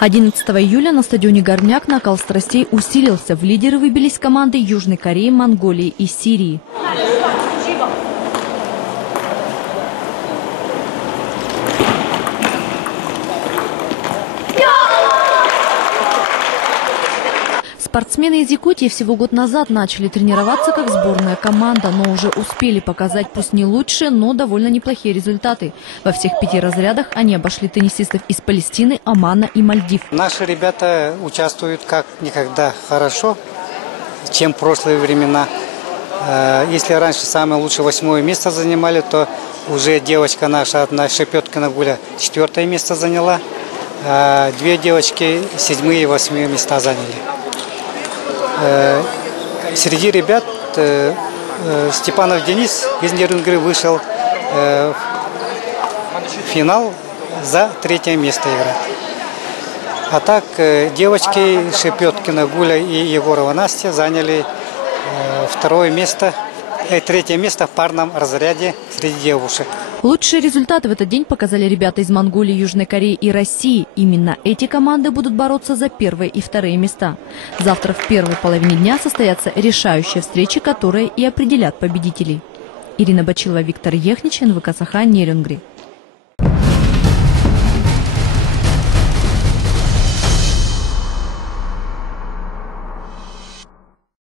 «11 июля на стадионе «Горняк» накал страстей усилился. В лидеры выбились команды Южной Кореи, Монголии и Сирии. Спортсмены из Якутии всего год назад начали тренироваться как сборная команда, но уже успели показать пусть не лучшие, но довольно неплохие результаты. Во всех 5 разрядах они обошли теннисистов из Палестины, Омана и Мальдив. Наши ребята участвуют как никогда хорошо, чем в прошлые времена. Если раньше самое лучшее 8-е место занимали, то уже девочка наша, одна Шепеткина Гуля, 4-е место заняла, а 2 девочки 7-е и 8-е места заняли. Среди ребят Степанов Денис из Нерюнгри вышел в финал за 3-е место играть. А так девочки Шепеткина Гуля и Егорова Настя заняли 2-е место, 3-е место в парном разряде среди девушек. Лучшие результаты в этот день показали ребята из Монголии, Южной Кореи и России. Именно эти команды будут бороться за 1-е и 2-е места. Завтра в первой половине дня состоятся решающие встречи, которые и определят победителей. Ирина Бачилова, Виктор Ехнич, НВК Саха, Нерюнгри.